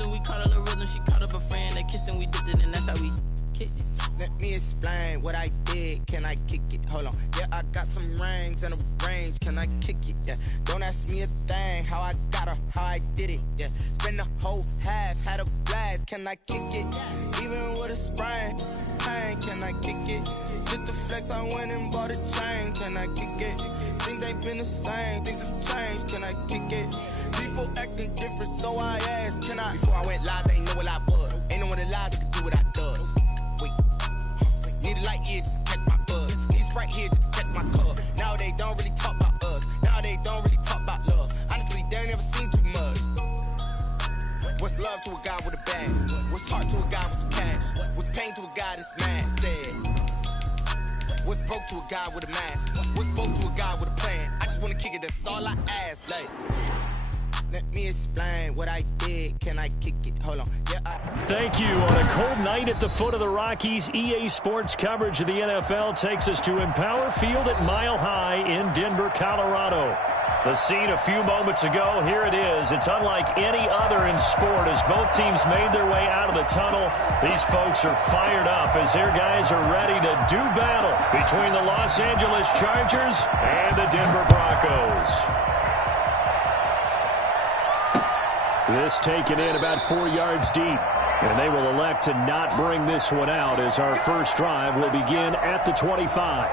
and we caught a little rhythm. She caught up a friend, they kissed and we dipped it, and that's how we kicked it. Let me explain what I did. Can I kick it? Hold on. Yeah, I got some rings and a range. Can I kick it? Yeah. Don't ask me a thing. How I got her, how I did it. Yeah. Spend the whole half, had a blast. Can I kick it? Even with a sprain. Pain, can I kick it? Just the flex, I went and bought a chain. Can I kick it? Things ain't been the same. Things have changed. Can I kick it? People acting different, so I asked, can I? Before I went live, they ain't know what I was. Ain't no one alive that could do what I does. Wait. Need a light here just to catch my buzz. Need Sprite here just to catch my cup. Now they don't really talk about us. Now they don't really talk about love. Honestly, they ain't never seen too much. What's love to a guy with a bag? What's heart to a guy with some cash? What's pain to a guy that's mad? Said. What's broke to a guy with a mask? What's broke to a guy with a plan? I just wanna kick it, that's all I ask. Like, let me explain what I did. Can I kick it? Hold on. Yeah, Thank you. On a cold night at the foot of the Rockies, EA Sports coverage of the NFL takes us to Empower Field at Mile High in Denver, Colorado. The scene a few moments ago, here it is. It's unlike any other in sport as both teams made their way out of the tunnel. These folks are fired up as their guys are ready to do battle between the Los Angeles Chargers and the Denver Broncos. This taken in about 4 yards deep. And they will elect to not bring this one out as our first drive will begin at the 25.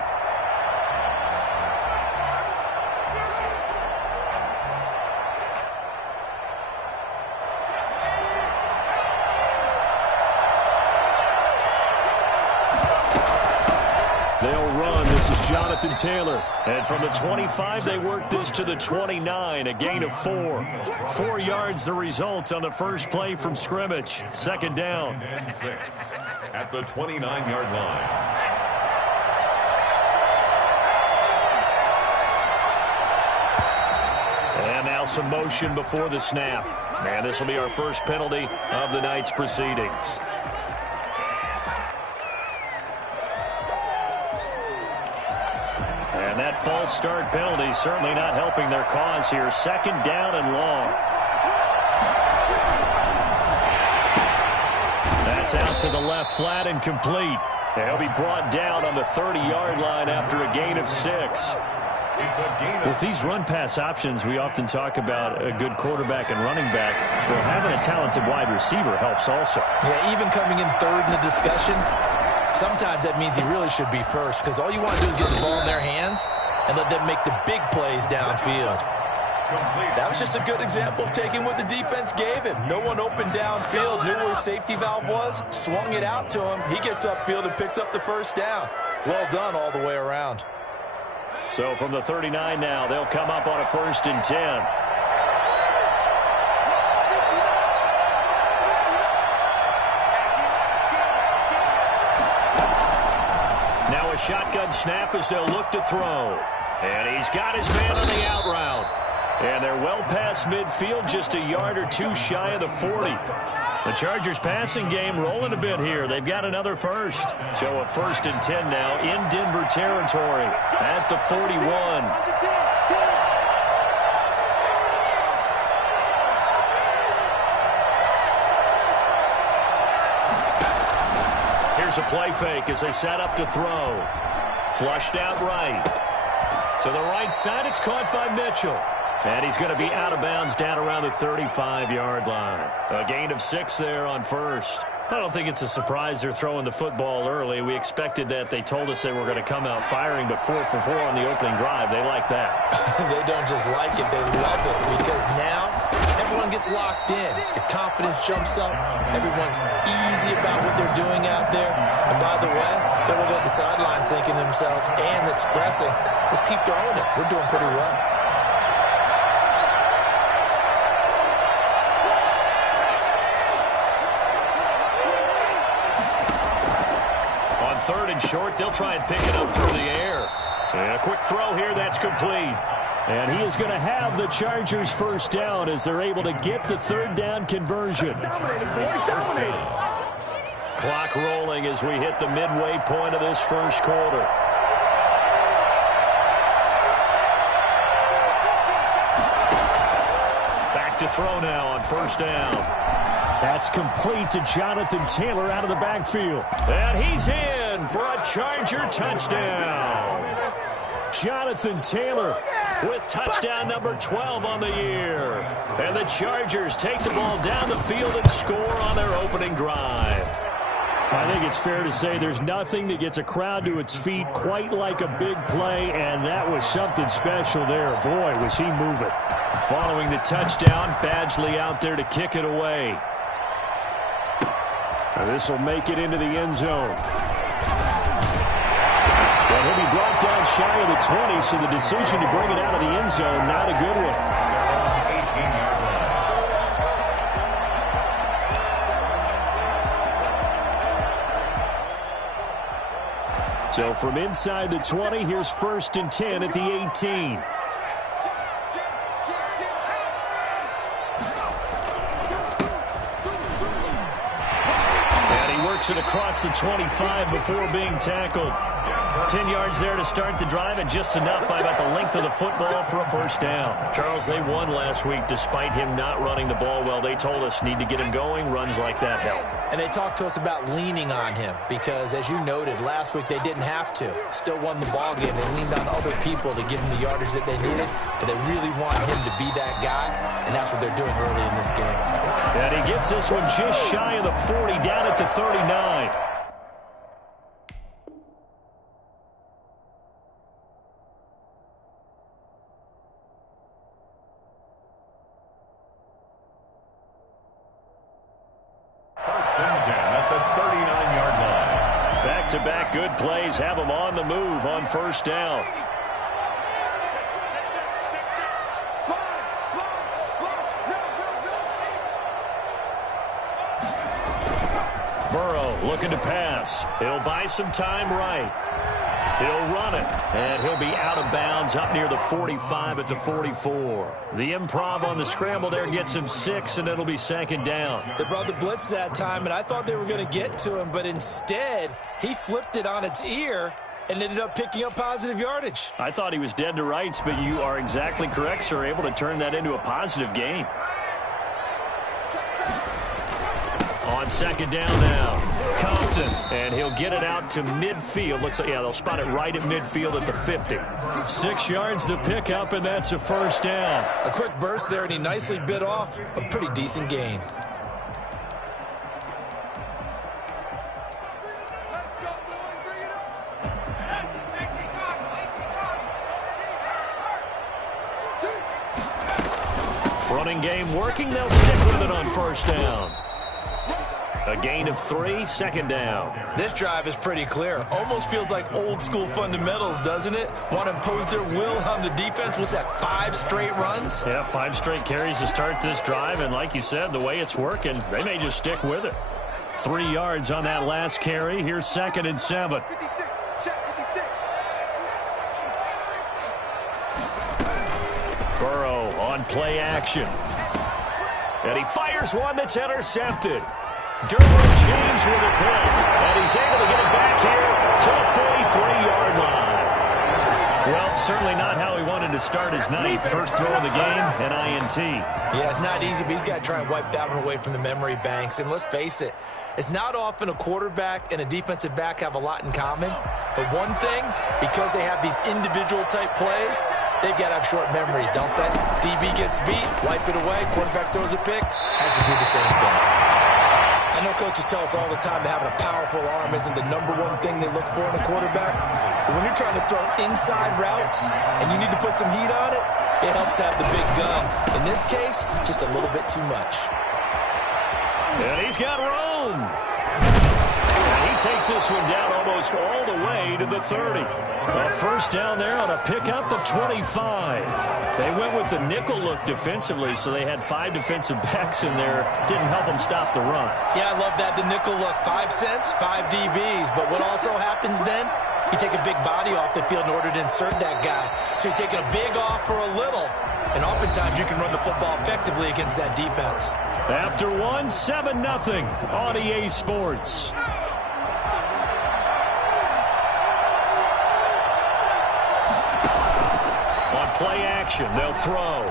They'll run. This is Jonathan Taylor. And from the 25, they work this to the 29, a gain of 4. 4 yards the result on the first play from scrimmage. Second down. And 6 at the 29-yard line. And now some motion before the snap. And this will be our first penalty of the night's proceedings. And that false start penalty certainly not helping their cause here. Second down and long. That's out to the left flat and complete. And he'll be brought down on the 30-yard line after a gain of 6. With these run-pass options, we often talk about a good quarterback and running back. Well, having a talented wide receiver helps also. Yeah, even coming in third in the discussion, sometimes that means he really should be first because all you want to do is get the ball in their hands and let them make the big plays downfield. That was just a good example of taking what the defense gave him. No one opened downfield, knew where his safety valve was, swung it out to him. He gets upfield and picks up the first down. Well done all the way around. So from the 39 now, they'll come up on a 1st and 10. Now a shotgun snap as they'll look to throw. And he's got his man on the out route. And they're well past midfield, just a yard or two shy of the 40. The Chargers passing game rolling a bit here. They've got another first. So a 1st and 10 now in Denver territory at the 41. Here's a play fake as they set up to throw. Flushed out right. To the right side, it's caught by Mitchell. And he's going to be out of bounds down around the 35-yard line. A gain of 6 there on first. I don't think it's a surprise they're throwing the football early. We expected that. They told us they were going to come out firing, but 4 for 4 on the opening drive. They like that. They don't just like it, they love it, because now everyone gets locked in. Your confidence jumps up. Everyone's easy about what they're doing out there. And by the way, they're looking at the sideline thinking to themselves and expressing, let's keep throwing it. We're doing pretty well. Third and short, they'll try and pick it up through the air. And a quick throw here, that's complete. And he is going to have the Chargers first down as they're able to get the third down conversion. Clock rolling as we hit the midway point of this first quarter. Back to throw now on first down. That's complete to Jonathan Taylor out of the backfield. And he's in for a Charger touchdown. Jonathan Taylor with touchdown number 12 on the year. And the Chargers take the ball down the field and score on their opening drive. I think it's fair to say there's nothing that gets a crowd to its feet quite like a big play, and that was something special there. Boy, was he moving. Following the touchdown, Badgley out there to kick it away. And this will make it into the end zone. And he'll be brought down shy of the 20, so the decision to bring it out of the end zone, not a good one. 18-yard line. So from inside the 20, here's 1st and 10 at the 18. It across the 25 before being tackled. 10 yards there to start the drive, and just enough by about the length of the football for a first down. Charles, they won last week despite him not running the ball well. They told us need to get him going. Runs like that help. And they talked to us about leaning on him because, as you noted, last week they didn't have to. Still won the ball game. They leaned on other people to give him the yardage that they needed, but they really want him to be that guy, and that's what they're doing early in this game. And he gets this one just shy of the 40, down at the 39. Back-to-back good plays have them on the move on first down. Burrow looking to pass. He'll buy some time right. He'll run it, and he'll be out of bounds up near the 45 at the 44. The improv on the scramble there gets him 6, and it'll be 2nd down. They brought the blitz that time, and I thought they were going to get to him, but instead he flipped it on its ear and ended up picking up positive yardage. I thought he was dead to rights, but you are exactly correct, sir. Able to turn that into a positive gain. On 2nd down now, Compton, and he'll get it out to midfield. Looks like, yeah, they'll spot it right at midfield at the 50. 6 yards the pickup, and that's a first down. A quick burst there, and he nicely bit off a pretty decent gain. Running game working. They'll stick with it on first down. A gain of 3, 2nd down. This drive is pretty clear. Almost feels like old school fundamentals, doesn't it? Want to impose their will on the defense. Was that 5 straight runs? Yeah, 5 straight carries to start this drive, and like you said, the way it's working, they may just stick with it. 3 yards on that last carry. Here's 2nd and 7. Burrow on play action. And he fires one that's intercepted. Derwin James with a pick, and he's able to get it back here to the 43-yard line. Well, certainly not how he wanted to start his night. First throw of the game, an INT. Yeah, it's not easy, but he's got to try and wipe that one away from the memory banks. And let's face it, it's not often a quarterback and a defensive back have a lot in common. But one thing, because they have these individual-type plays, they've got to have short memories, don't they? DB gets beat, wipe it away, quarterback throws a pick, has to do the same thing. I know coaches tell us all the time that having a powerful arm isn't the #1 thing they look for in a quarterback. But when you're trying to throw inside routes and you need to put some heat on it, it helps have the big gun. In this case, just a little bit too much. And he's got room. And he takes this one down almost all the way to the 30. A first down there on a pickup of 25. They went with the nickel look defensively, so they had 5 defensive backs in there. Didn't help them stop the run. Yeah, I love that, the nickel look. 5 cents, 5 DBs. But what also happens then, you take a big body off the field in order to insert that guy. So you're taking a big off for a little. And oftentimes you can run the football effectively against that defense. After 1, 7-0 on EA Sports. Play action, they'll throw.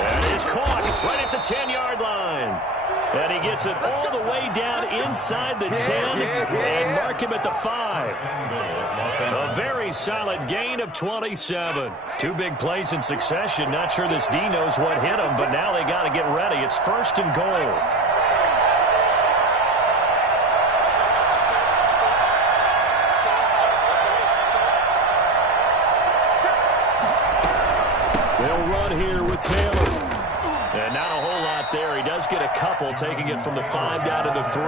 And it's caught right at the 10-yard line. And he gets it all the way down inside the 10 and mark him at the 5. A very solid gain of 27. Two big plays in succession. Not sure this D knows what hit him, but now they got to get ready. It's 1st and goal. They'll run here with Taylor. And not a whole lot there. He does get a couple, taking it from the 5 down to the 3.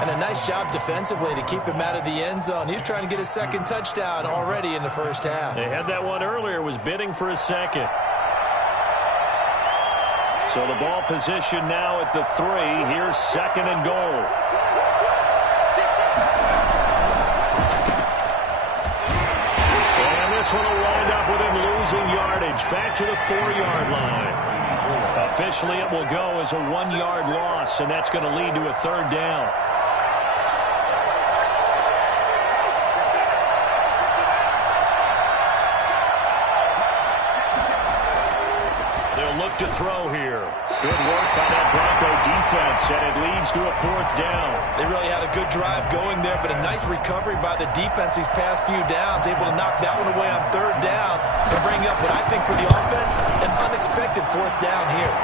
And a nice job defensively to keep him out of the end zone. He was trying to get his second touchdown already in the first half. They had that one earlier, was bidding for a second. So the ball position now at the 3. Here's 2nd and goal. And this one will wind up with him losing yardage. Back to the 4-yard line. Officially, it will go as a 1-yard loss, and that's going to lead to a 3rd down. They'll look to throw here. Good work by that Bronco defense, and it leads to a 4th down. They really had a good drive going there, but a nice recovery by the defense these past few downs, able to knock that one away on 3rd down and bring up what I think for the offense, an unexpected 4th down here.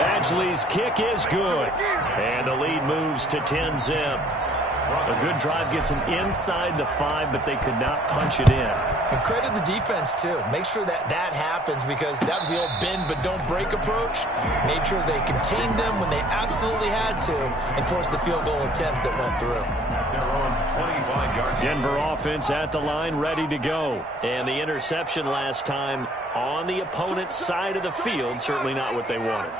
Badgley's kick is good, and the lead moves to 10-zip. A good drive gets them inside the 5, but they could not punch it in. And credit the defense, too. Make sure that happens, because that was the old bend but don't break approach. Made sure they contained them when they absolutely had to and forced the field goal attempt that went through. Denver offense at the line, ready to go. And the interception last time on the opponent's side of the field, certainly not what they wanted.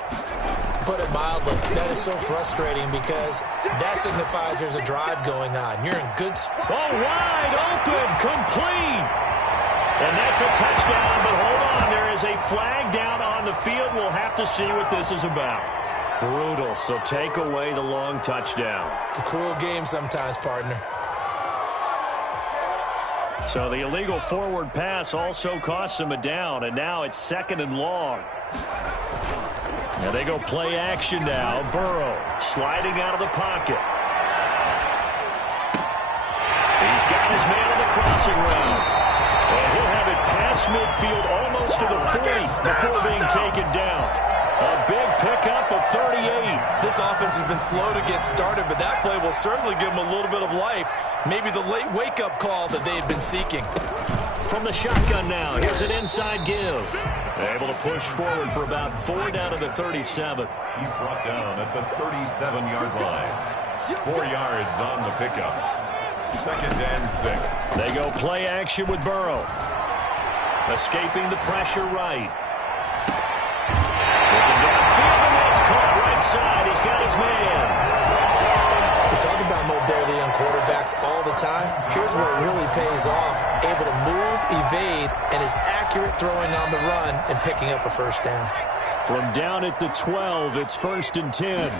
Put it mildly, that is so frustrating because that signifies there's a drive going on. You're in good spot. Oh, wide open, complete. And that's a touchdown, but hold on. There is a flag down on the field. We'll have to see what this is about. Brutal, so take away the long touchdown. It's a cruel game sometimes, partner. So the illegal forward pass also costs him a down, and now it's 2nd and long. Now they go play action now. Burrow sliding out of the pocket. He's got his man on the crossing route. And he'll have it past midfield almost to the 40 before being taken down. A big pickup of 38. This offense has been slow to get started, but that play will certainly give them a little bit of life. Maybe the late wake-up call that they had been seeking. From the shotgun now, here's an inside give. Able to push forward for about 4 down to the 37. He's brought down at the 37-yard line. 4 yards on the pickup. 2nd and 6. They go play action with Burrow. Escaping the pressure right. Looking downfield, and that's caught right side. He's got his man. We talk about mobility on quarterbacks all the time. Here's where it really pays off. Able to move, evade, and is accurate throwing on the run and picking up a 1st down. From down at the 12, it's 1st and 10.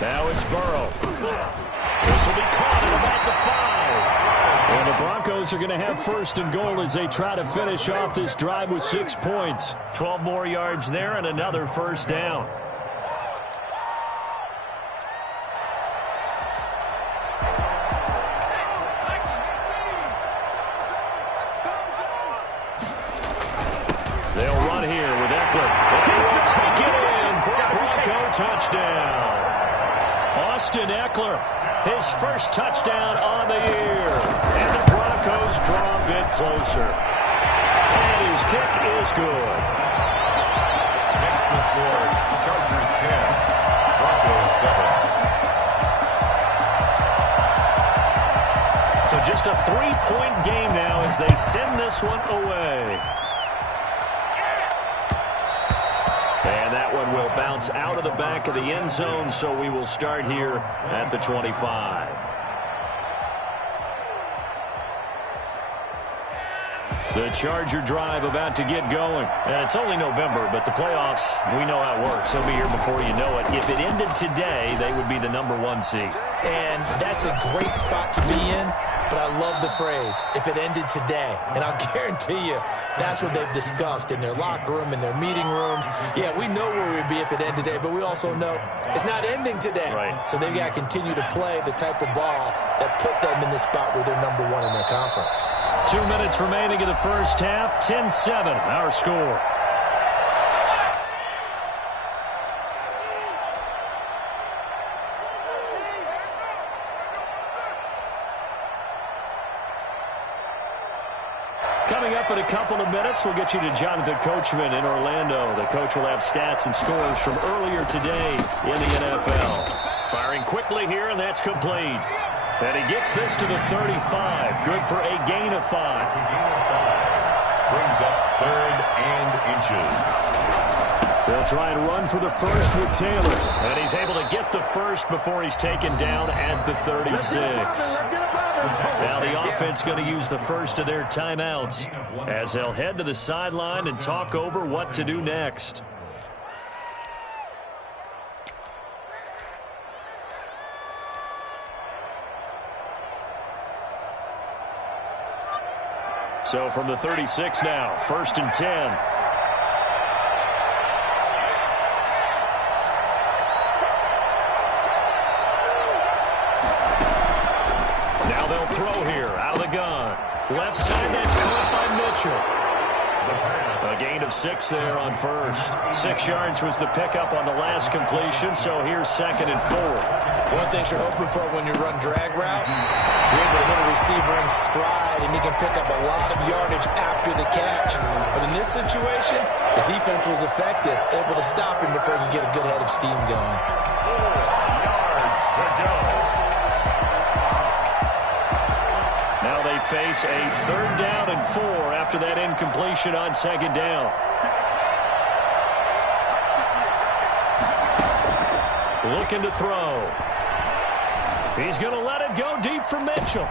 Now it's Burrow. This will be caught at about the 5. And the Broncos are going to have 1st and goal as they try to finish off this drive with 6 points. 12 more yards there and another 1st down. They'll run here with Eckler. And he will take it in for a Bronco touchdown. Austin Eckler, his 1st touchdown on the year. And the Broncos draw a bit closer. And his kick is good. Makes the score. Chargers 10. Broncos 7. So just a 3-point game now as they send this one away. And that one will bounce out of the back of the end zone, so we will start here at the 25. The Charger drive about to get going. And it's only November, but the playoffs, we know how it works. They'll be here before you know it. If it ended today, they would be the #1 seed. And that's a great spot to be in. but I love the phrase, if it ended today. And I'll guarantee you that's what they've discussed in their locker room, in their meeting rooms. Yeah, we know where we'd be if it ended today, but we also know it's not ending today. Right. So they've got to continue to play the type of ball that put them in the spot where they're #1 in their conference. 2 minutes remaining in the first half. 10-7, our score. Coming up in a couple of minutes, we'll get you to Jonathan Coachman in Orlando. The coach will have stats and scores from earlier today in the NFL. Firing quickly here, and that's complete. And he gets this to the 35. Good for a gain of 5. Brings up 3rd and inches. They'll try and run for the first with Taylor. And he's able to get the first before he's taken down at the 36. Now the offense going to use the first of their timeouts as they'll head to the sideline and talk over what to do next. So from the 36 now, 1st and 10. Now they'll throw here, out of the gun. Left side, that's caught by Mitchell. A gain of 6 there on first. 6 yards was the pickup on the last completion, so here's 2nd and 4. One thing you're hoping for when you run drag routes, you're able to hit a receiver in stride, and he can pick up a lot of yardage after the catch. But in this situation, the defense was effective, able to stop him before he could get a good head of steam going. 4 yards to go. Now they face a 3rd down and 4 after that incompletion on 2nd down. Looking to throw. He's going to let it go deep for Mitchell.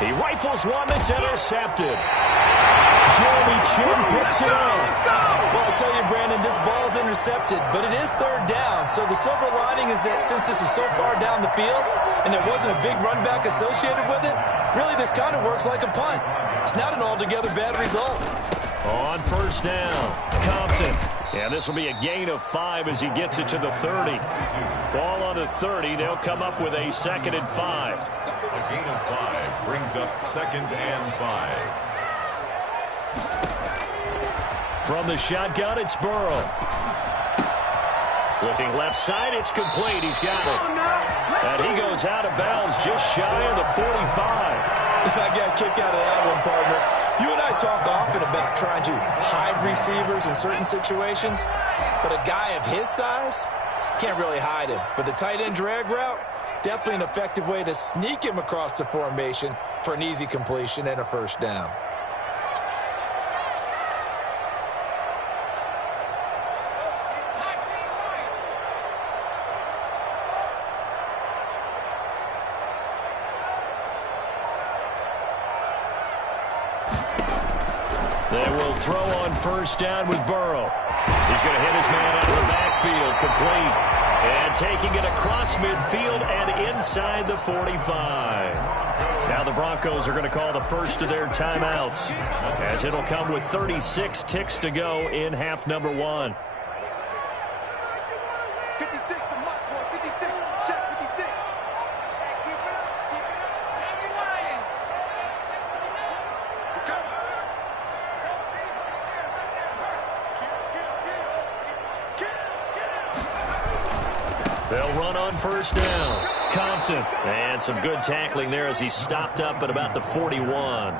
He rifles one that's intercepted. Jeremy Chin picks it up. Well, I'll tell you, Brandon, this ball's intercepted, but it is 3rd down. So the silver lining is that since this is so far down the field and there wasn't a big run back associated with it, really this kind of works like a punt. It's not an altogether bad result. On 1st down, Compton. And this will be a gain of 5 as he gets it to the 30. Ball on the 30. They'll come up with a 2nd and 5. A gain of 5 brings up 2nd and 5. From the shotgun, it's Burrow. Looking left side, it's complete. He's got it. And he goes out of bounds just shy of the 45. I got a kick out of that one, partner. You and I talk often about trying to hide receivers in certain situations, but a guy of his size can't really hide him. But the tight end drag route, definitely an effective way to sneak him across the formation for an easy completion and a 1st down. They will throw on 1st down with Burrow. He's going to hit his man out of the backfield, complete. And taking it across midfield and inside the 45. Now the Broncos are going to call the first of their timeouts, as it'll come with 36 ticks to go in half number 1. 56, the must boy, 56, shot 56. Keep it up, keep it up. Let's go. They'll run on 1st down. Compton. And some good tackling there as he stopped up at about the 41.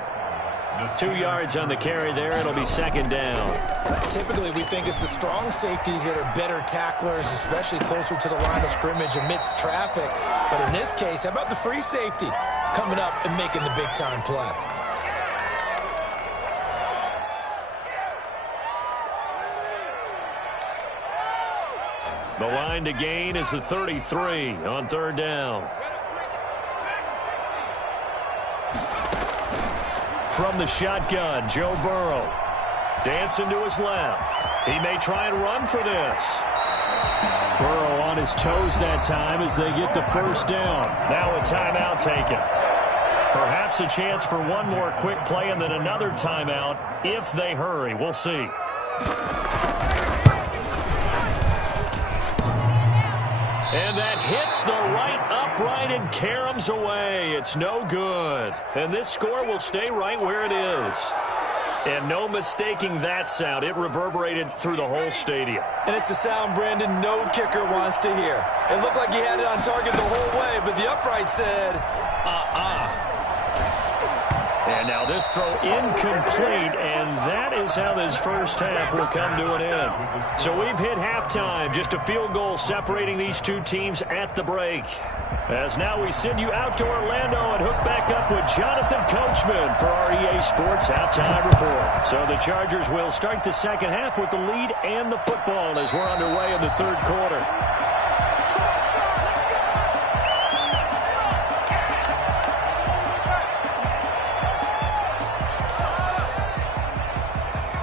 2 yards on the carry there. It'll be 2nd down. Typically, we think it's the strong safeties that are better tacklers, especially closer to the line of scrimmage amidst traffic. But in this case, how about the free safety coming up and making the big-time play? The line to gain is the 33 on 3rd down. From the shotgun, Joe Burrow. Dancing to his left. He may try and run for this. Burrow on his toes that time as they get the 1st down. Now a timeout taken. Perhaps perhaps a chance for one more quick play and then another timeout if they hurry. We'll see. And that hits the right upright and caroms away. It's no good. And this score will stay right where it is. And no mistaking that sound. It reverberated through the whole stadium. And it's the sound, Brandon, no kicker wants to hear. It looked like he had it on target the whole way, but the upright said, And now this throw incomplete, and that is how this first half will come to an end. So we've hit halftime, just a field goal separating these two teams at the break. As now we send you out to Orlando and hook back up with Jonathan Coachman for our EA Sports Halftime Report. So the Chargers will start the second half with the lead and the football as we're underway in the third quarter.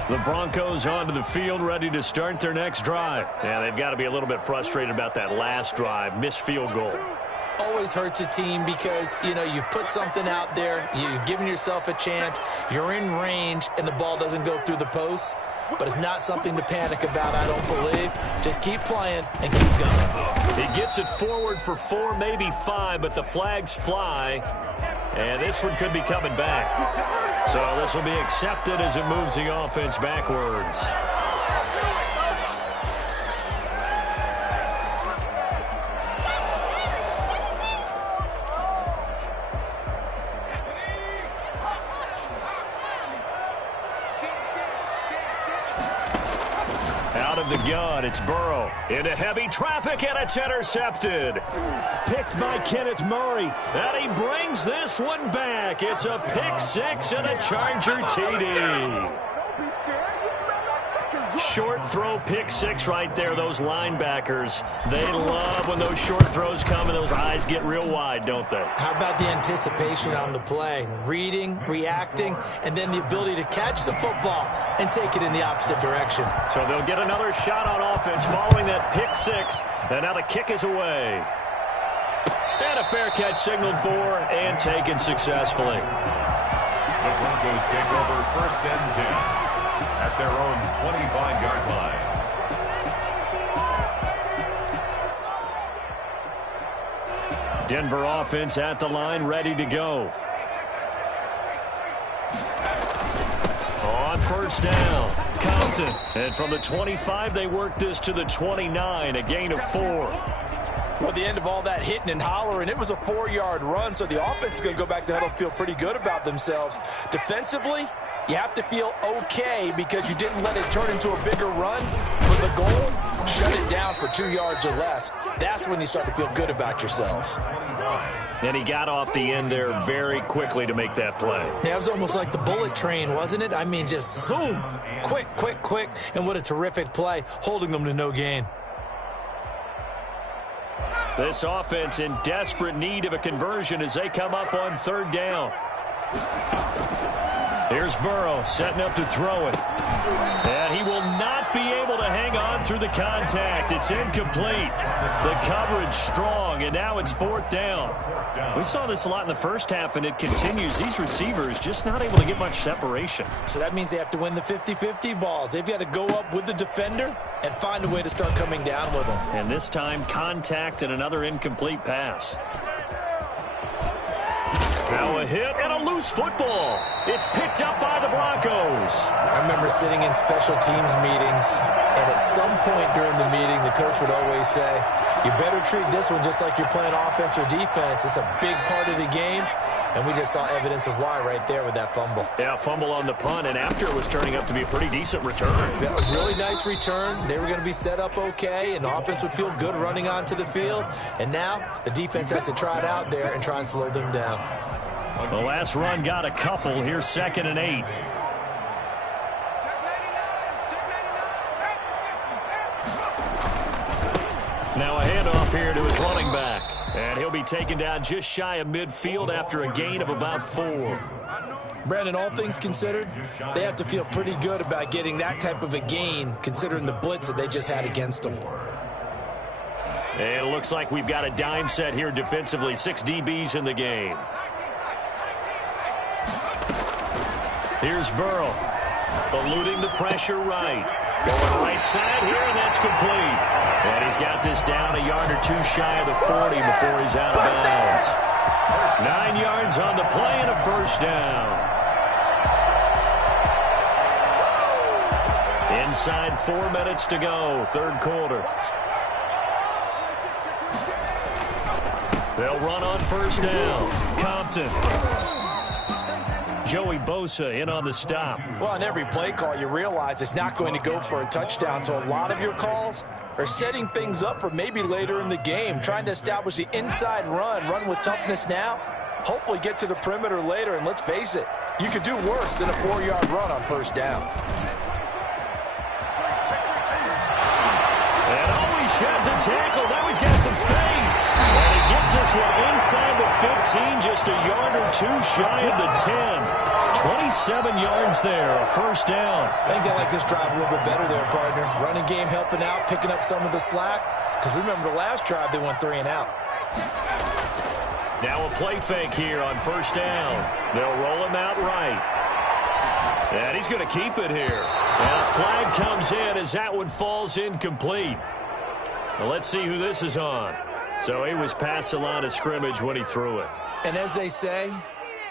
The Broncos onto the field, ready to start their next drive. Yeah, they've got to be a little bit frustrated about that last drive, missed field goal. Always hurts a team because, you know, you've put something out there, you've given yourself a chance, you're in range, and the ball doesn't go through the posts. But it's not something to panic about, I don't believe. Just keep playing and keep going. He gets it forward for 4, maybe 5, but the flags fly. And this one could be coming back. So this will be accepted as it moves the offense backwards. Out of the gun, it's Burrow. Into heavy traffic, and it's intercepted. Picked by Kenneth Murray. And he brings this one back. It's a pick 6 and a Charger TD. Short throw, pick 6 right there. Those linebackers, they love when those short throws come and those eyes get real wide, don't they? How about the anticipation on the play? Reading, reacting, and then the ability to catch the football and take it in the opposite direction. So they'll get another shot on offense following that pick 6. And now the kick is away. And a fair catch signaled for and taken successfully. The Broncos take over 1st and 10 at their own 25-yard line. Denver offense at the line, ready to go. On 1st down, Compton. And from the 25, they work this to the 29, a gain of 4. Well, at the end of all that hitting and hollering, it was a 4-yard run, so the offense is going to go back to huddle and feel pretty good about themselves. Defensively, you have to feel okay because you didn't let it turn into a bigger run. For the goal, shut it down for 2 yards or less. That's when you start to feel good about yourselves. And he got off the end there very quickly to make that play. Yeah, it was almost like the bullet train, wasn't it? I mean, just zoom. Quick, quick, quick. And what a terrific play, holding them to no gain. This offense in desperate need of a conversion as they come up on 3rd down. Here's Burrow setting up to throw it. And he will not be able to hang on through the contact. It's incomplete. The coverage strong, and now it's 4th down. We saw this a lot in the first half, and it continues. These receivers just not able to get much separation. So that means they have to win the 50-50 balls. They've got to go up with the defender and find a way to start coming down with them. And this time, contact and another incomplete pass. Now a hit and a loose football. It's picked up by the Broncos. I remember sitting in special teams meetings, and at some point during the meeting, the coach would always say, you better treat this one just like you're playing offense or defense. It's a big part of the game, and we just saw evidence of why right there with that fumble. Yeah, fumble on the punt, and after it was turning up to be a pretty decent return. That was a really nice return. They were going to be set up okay, and the offense would feel good running onto the field. And now the defense has to try it out there and try and slow them down. The last run got a couple. Here's 2nd and 8. Now a handoff here to his running back. And he'll be taken down just shy of midfield after a gain of about 4. Brandon, all things considered, they have to feel pretty good about getting that type of a gain considering the blitz that they just had against them. And it looks like we've got a dime set here defensively. 6 DBs in the game. Here's Burrow. Eluding the pressure right. Going right side here, and that's complete. And he's got this down a yard or two shy of the 40 before he's out of bounds. 9 yards on the play and a first down. Inside 4 minutes to go, third quarter. They'll run on first down. Compton. Joey Bosa in on the stop. Well, on every play call, you realize it's not going to go for a touchdown. So a lot of your calls are setting things up for maybe later in the game, trying to establish the inside run with toughness now, hopefully get to the perimeter later. And let's face it, you could do worse than a 4-yard run on first down. And always sheds a tackle. Now he's got some space. And he gets this one inside the 15, just a yard or two shy of the 10. 27 yards there, a first down. I think they like this drive a little bit better there, partner. Running game helping out, picking up some of the slack. Because remember the last drive, they went 3 and out. Now a play fake here on first down. They'll roll him out right. And he's going to keep it here. And a flag comes in as that one falls incomplete. Well, let's see who this is on. So he was past the line of scrimmage when he threw it. And as they say,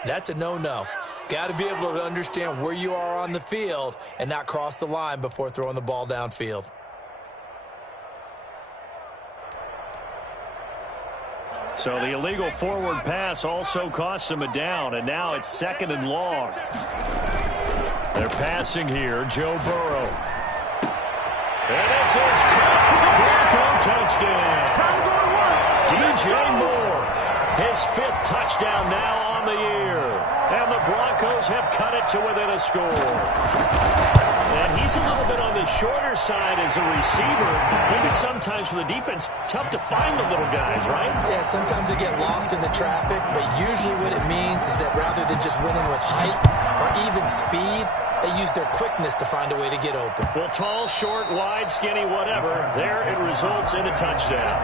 that's a no-no. Got to be able to understand where you are on the field and not cross the line before throwing the ball downfield. So the illegal forward pass also costs him a down, and now it's 2nd and long. They're passing here, Joe Burrow. And this is caught for the Bronco touchdown. DJ Moore, his 5th touchdown now on the year. And the Broncos have cut it to within a score. And he's a little bit on the shorter side as a receiver. Maybe sometimes for the defense, tough to find the little guys, right? Yeah, sometimes they get lost in the traffic, but usually what it means is that rather than just winning with height or even speed, they use their quickness to find a way to get open. Well, tall, short, wide, skinny, whatever, there it results in a touchdown.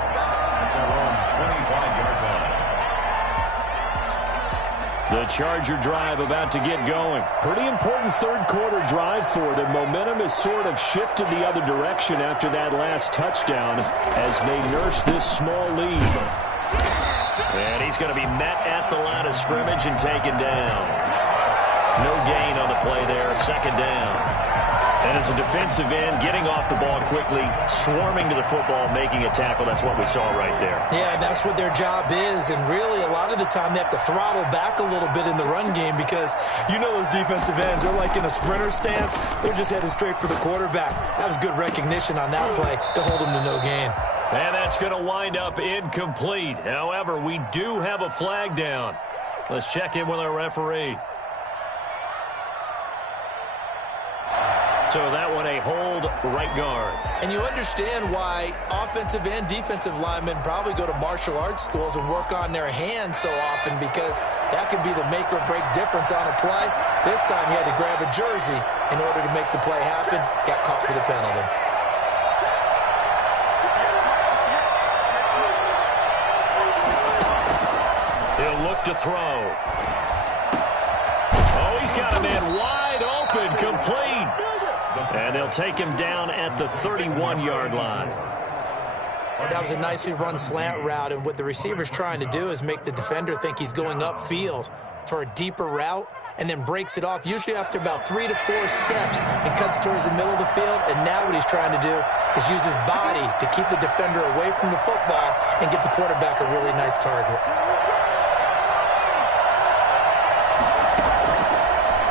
25-yard line. The Charger drive about to get going. Pretty important third quarter drive for them. Momentum has sort of shifted the other direction after that last touchdown as they nurse this small lead. And he's going to be met at the line of scrimmage and taken down. No gain on the play there, 2nd down. And as a defensive end, getting off the ball quickly, swarming to the football, making a tackle, that's what we saw right there. Yeah, and that's what their job is. And really, a lot of the time, they have to throttle back a little bit in the run game because you know those defensive ends, they're like in a sprinter stance. They're just headed straight for the quarterback. That was good recognition on that play to hold them to no gain. And that's going to wind up incomplete. However, we do have a flag down. Let's check in with our referee. So that one a hold right guard. And you understand why offensive and defensive linemen probably go to martial arts schools and work on their hands so often because that can be the make or break difference on a play. This time he had to grab a jersey in order to make the play happen. Got caught for the penalty. He'll look to throw. Oh, he's got a man wide open, complete. And they'll take him down at the 31-yard line. That was a nicely run slant route, and what the receiver's trying to do is make the defender think he's going upfield for a deeper route and then breaks it off, usually after about 3 to 4 steps, and cuts towards the middle of the field. And now what he's trying to do is use his body to keep the defender away from the football and give the quarterback a really nice target.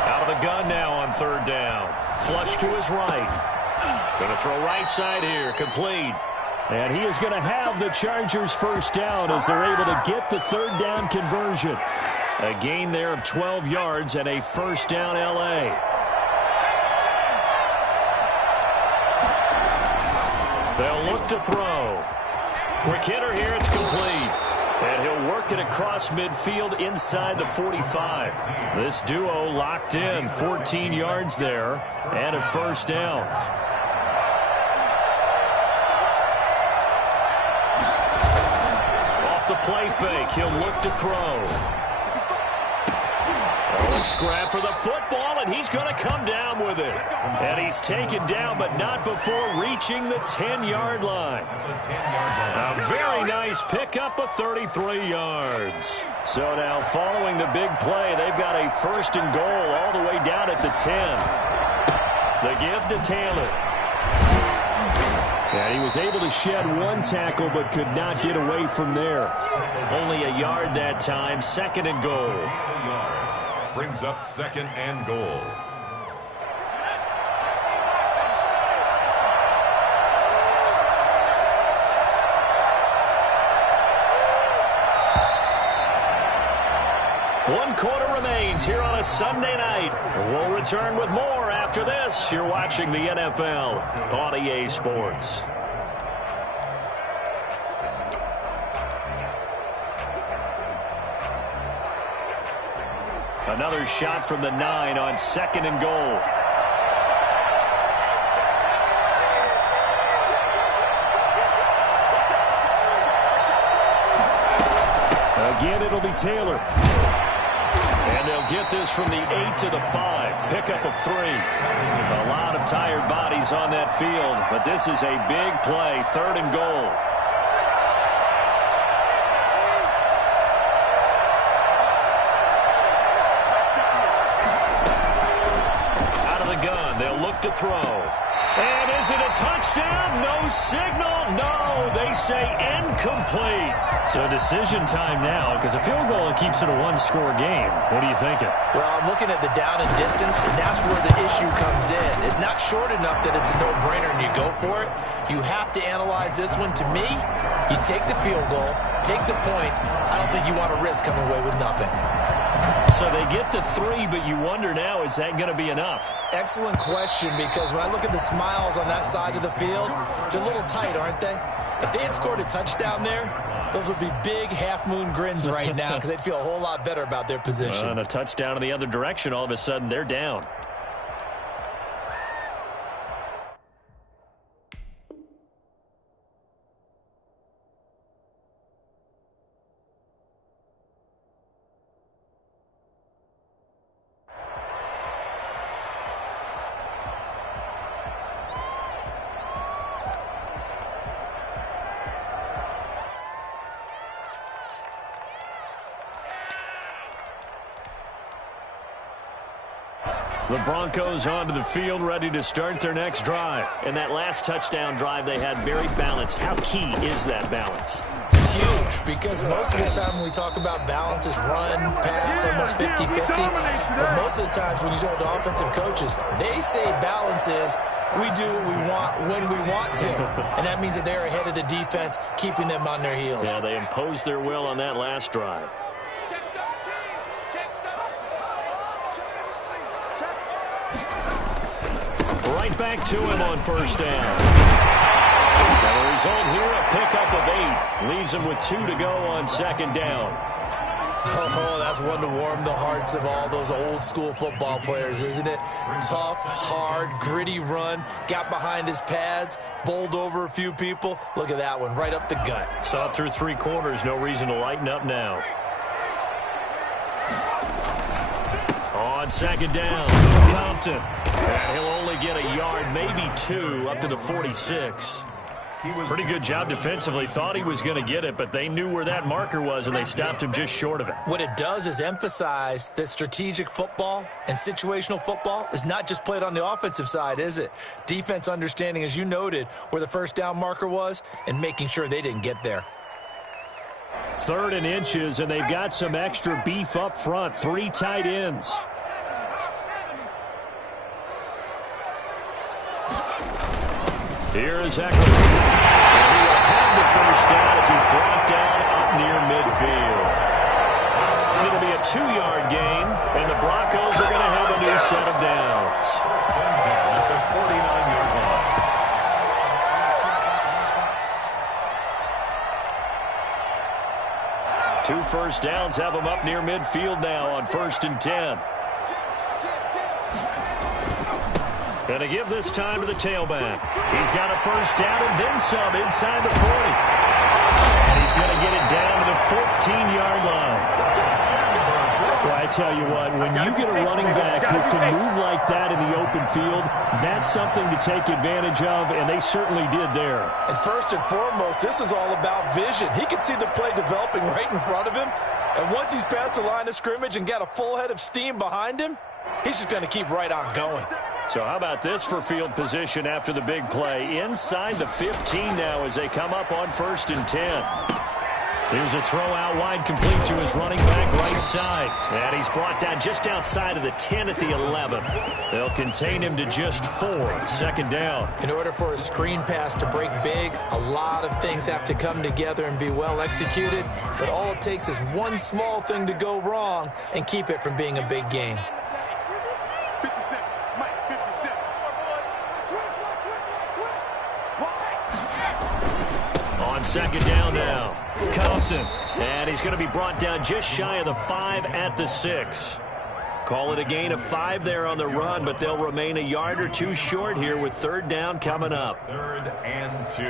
Out of the gun now on 3rd down. Flush to his right. Going to throw right side here, complete. And he is going to have the Chargers first down as they're able to get the 3rd down conversion. A gain there of 12 yards and a first down L.A. They'll look to throw. Quick hitter here, it's complete. And he'll work it across midfield inside the 45. This duo locked in, 14 yards there, and a first down. Off the play fake, he'll look to throw. Oh, scrap for the football, ball, and he's going to come down with it. And he's taken down, but not before reaching the 10-yard line. A very nice pickup of 33 yards. So now following the big play, they've got a first and goal all the way down at the 10. The give to Taylor. Yeah, he was able to shed one tackle but could not get away from there. Only a yard that time, second and goal. Brings up second and goal. One quarter remains here on a Sunday night. We'll return with more after this. You're watching the NFL on EA Sports. Another shot from the 9 on second and goal. Again, it'll be Taylor. And they'll get this from the 8 to the 5. Pickup of 3. A lot of tired bodies on that field, but this is a big play. Third and goal. Out of the gun, they'll look to throw. And is it a touchdown? No signal. No, they say incomplete. So decision time now, because a field goal keeps it a one-score game. What are you thinking? Well, I'm looking at the down and distance, and that's where the issue comes in. It's not short enough that it's a no-brainer and you go for it. You have to analyze this one. To me, you take the field goal, take the points. I don't think you want to risk coming away with nothing. So they get to 3, but you wonder now, is that going to be enough? Excellent question, because when I look at the smiles on that side of the field, they're a little tight, aren't they? If they had scored a touchdown there, those would be big half-moon grins right now because they'd feel a whole lot better about their position. And a touchdown in the other direction, all of a sudden they're down. The Broncos onto the field, ready to start their next drive. And that last touchdown drive they had very balanced. How key is that balance? It's huge, because most of the time when we talk about balance is run, pass, almost 50-50. But most of the times when you talk to offensive coaches, they say balance is we do what we want when we want to. And that means that they're ahead of the defense, keeping them on their heels. Yeah, they imposed their will on that last drive. Right back to him on first down. And the result here, a pickup of 8. Leaves him with 2 to go on second down. Oh, that's one to warm the hearts of all those old school football players, isn't it? Tough, hard, gritty run. Got behind his pads, bowled over a few people. Look at that one, right up the gut. Saw it through 3 quarters. No reason to lighten up now. On second down, Compton. And he'll only get a yard, maybe 2, up to the 46. Pretty good job defensively. Thought he was going to get it, but they knew where that marker was, and they stopped him just short of it. What it does is emphasize that strategic football and situational football is not just played on the offensive side, is it? Defense understanding, as you noted, where the first down marker was and making sure they didn't get there. 3rd and inches, and they've got some extra beef up front. 3 tight ends. Here's Eckler. And he will have the first down as he's brought down up near midfield. It'll be a 2-yard gain, and the Broncos are going to have a new set of downs. At the 49-yard line. 2 first downs have them up near midfield now on 1st and 10. Going to give this time to the tailback. He's got a first down and then some inside the 40. And he's going to get it down to the 14-yard line. Well, I tell you what, when you get a running back who can move like that in the open field, that's something to take advantage of, and they certainly did there. And first and foremost, this is all about vision. He can see the play developing right in front of him, and once he's past the line of scrimmage and got a full head of steam behind him, he's just going to keep right on going. So how about this for field position after the big play? Inside the 15 now as they come up on 1st and 10. Here's a throw out wide, complete to his running back right side. And he's brought down just outside of the 10 at the 11. They'll contain him to just 4. 2nd down. In order for a screen pass to break big, a lot of things have to come together and be well executed. But all it takes is one small thing to go wrong and keep it from being a big game. 57. Mike, 57. On 2nd down now, Compton. And he's going to be brought down just shy of the 5 at the 6. Call it a gain of 5 there on the run, but they'll remain a yard or 2 short here with 3rd down coming up. 3rd and 2.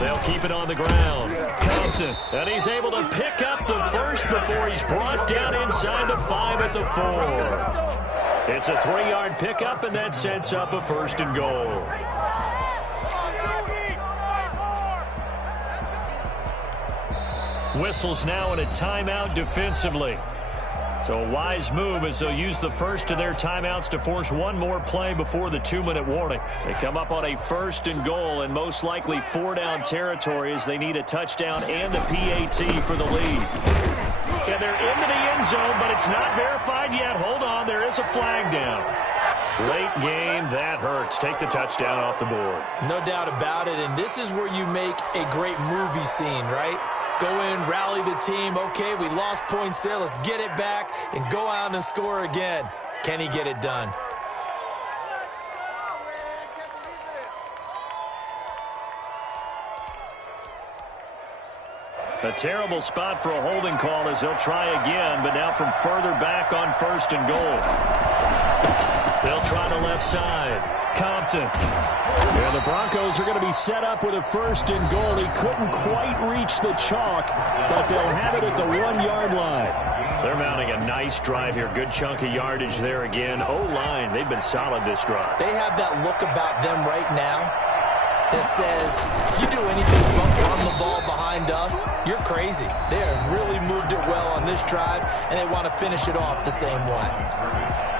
They'll keep it on the ground. Compton, and he's able to pick up the first before he's brought down inside the 5 at the 4. It's a 3-yard pickup, and that sets up a 1st and goal. Whistles now in a timeout defensively. So a wise move as they'll use the first of their timeouts to force one more play before the 2-minute warning. They come up on a 1st and goal and most likely 4-down territory as they need a touchdown and a PAT for the lead. And they're into the end zone, but it's not verified yet. Hold on, there is a flag down. Late game, that hurts. Take the touchdown off the board. No doubt about it, and this is where you make a great movie scene, right? Go in, rally the team. Okay, we lost points there. Let's get it back and go out and score again. Can he get it done? A terrible spot for a holding call as they'll try again, but now from further back on 1st and goal. They'll try the left side. Compton. Yeah, the Broncos are going to be set up with a 1st and goal. He couldn't quite reach the chalk, but they'll have it at the 1-yard line. They're mounting a nice drive here. Good chunk of yardage there again. O-line, they've been solid this drive. They have that look about them right now that says, if you do anything but run the ball behind us, you're crazy. They have really moved it well on this drive, and they want to finish it off the same way.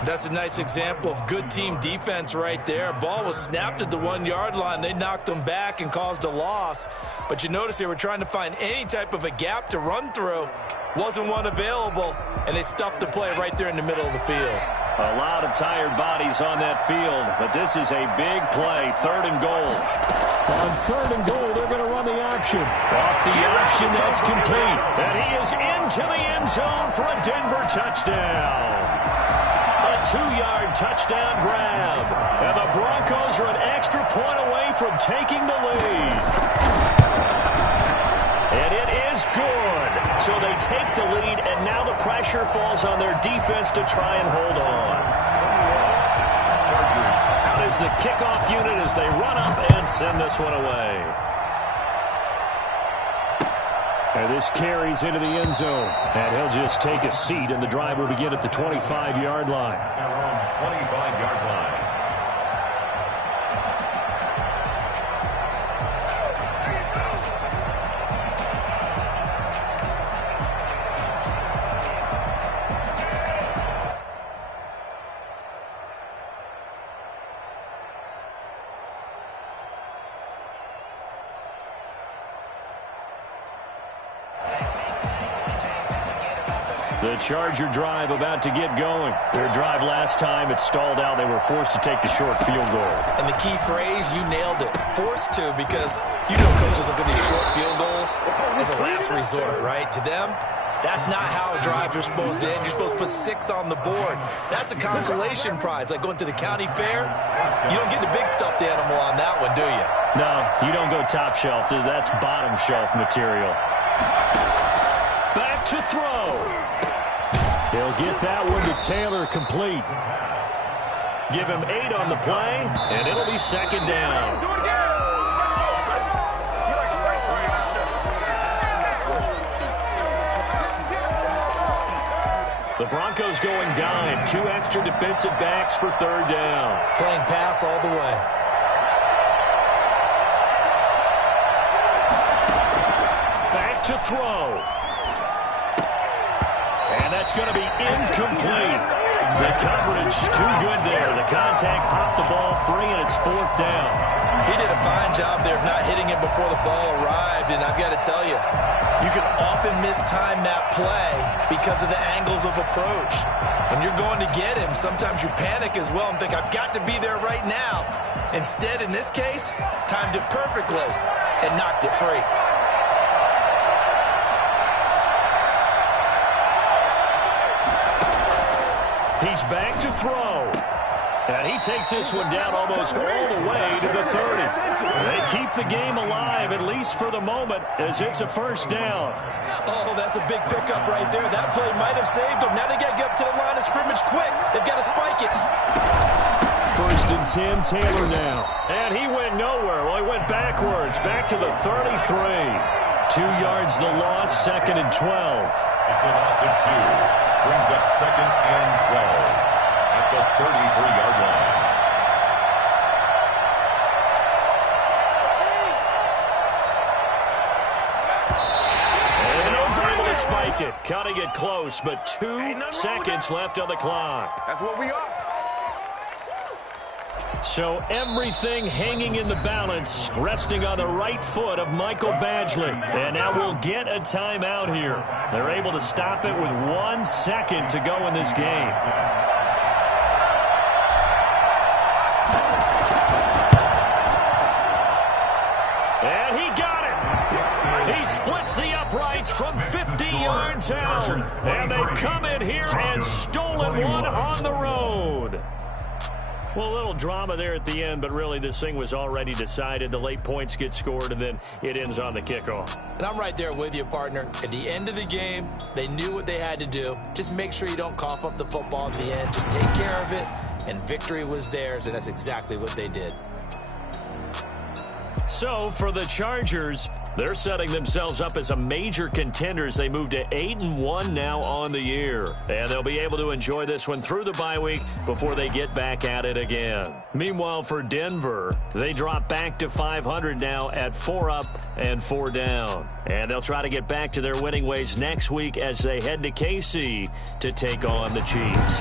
That's a nice example of good team defense right there. Ball was snapped at the 1-yard line. They knocked them back and caused a loss. But you notice they were trying to find any type of a gap to run through. Wasn't one available, and they stuffed the play right there in the middle of the field. A lot of tired bodies on that field, but this is a big play. 3rd and goal. On 3rd and goal, they're going to run the option. Off the option, that's complete. And he is into the end zone for a Denver touchdown. A 2-yard touchdown grab. And the Broncos are an extra point away from taking the lead. And it is good. So they take the lead, and now the pressure falls on their defense to try and hold on. Chargers out is the kickoff unit as they run up and send this one away. And this carries into the end zone. And he'll just take a seat, and the drive will begin at the 25-yard line. 25-yard line. The Charger drive about to get going. Their drive last time, it stalled out. They were forced to take the short field goal. And the key phrase, you nailed it. Forced to, because you know coaches look at these short field goals as a last resort, right? To them, that's not how drives are supposed to end. You're supposed to put 6 on the board. That's a consolation prize. Like going to the county fair, you don't get the big stuffed animal on that one, do you? No, you don't go top shelf. That's bottom shelf material. Back to throw. He'll get that one to Taylor complete. Give him 8 on the play, and it'll be 2nd down. The Broncos going dime. 2 extra defensive backs for third down. Playing pass all the way. Back to throw. And that's going to be incomplete. The coverage too good there. The contact popped the ball free, and it's 4th down. He did a fine job there of not hitting it before the ball arrived, and I've got to tell you, you can often mistime that play because of the angles of approach. When you're going to get him, sometimes you panic as well and think, I've got to be there right now. Instead, in this case, timed it perfectly and knocked it free. He's back to throw. And he takes this one down almost all the way to the 30. They keep the game alive, at least for the moment, as it's a first down. Oh, that's a big pickup right there. That play might have saved them. Now they got to get up to the line of scrimmage quick. They've got to spike it. 1st and 10, Taylor now. And he went nowhere. Well, he went backwards, back to the 33. 2 yards the loss, 2nd and 12. It's a loss of 2. Brings up 2nd and 12 at the 33-yard line. And able to spike it. Cutting it close, but 2 seconds left on the clock. That's what we are. So everything hanging in the balance, resting on the right foot of Michael Badgley. And now we'll get a timeout here. They're able to stop it with 1 second to go in this game. And he got it. He splits the uprights from 50 yards out. And they've come in here and stolen one on the road. Well, a little drama there at the end, but really this thing was already decided. The late points get scored, and then it ends on the kickoff. And I'm right there with you, partner. At the end of the game, they knew what they had to do. Just make sure you don't cough up the football at the end. Just take care of it, and victory was theirs, and that's exactly what they did. So for the Chargers, they're setting themselves up as a major contender as they move to 8-1 now on the year. And they'll be able to enjoy this one through the bye week before they get back at it again. Meanwhile, for Denver, they drop back to 500 now at 4 up and 4 down. And they'll try to get back to their winning ways next week as they head to KC to take on the Chiefs.